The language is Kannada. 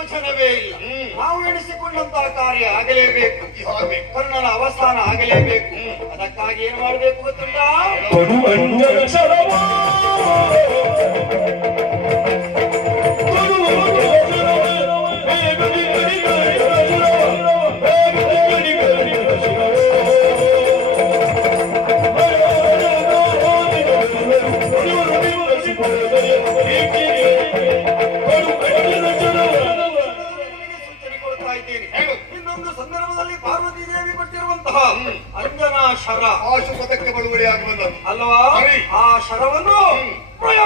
ಇಲ್ಲ ನಾವು ಎಣಿಸಿಕೊಂಡಂತಹ ಕಾರ್ಯ ಆಗಲೇಬೇಕು ಕರ್ಣನ ಅವಸಾನ ಅವಸ್ಥಾನ ಆಗಲೇಬೇಕು ಅದಕ್ಕಾಗಿ ಏನ್ ಮಾಡಬೇಕು ಅದನ್ನ ಇದ್ದೇನೆ ಇನ್ನೊಂದು ಸಂದರ್ಭದಲ್ಲಿ ಪಾರ್ವತಿ ದೇವಿ ಕೊಟ್ಟಿರುವಂತಹ ಅಂಜನಾ ಶರ ಆಶು ಸದಕ್ಕೆ ಬಳುವಳಿ ಆಗುವಂತ ಅಲ್ವಾ ಆ ಶರವನ್ನು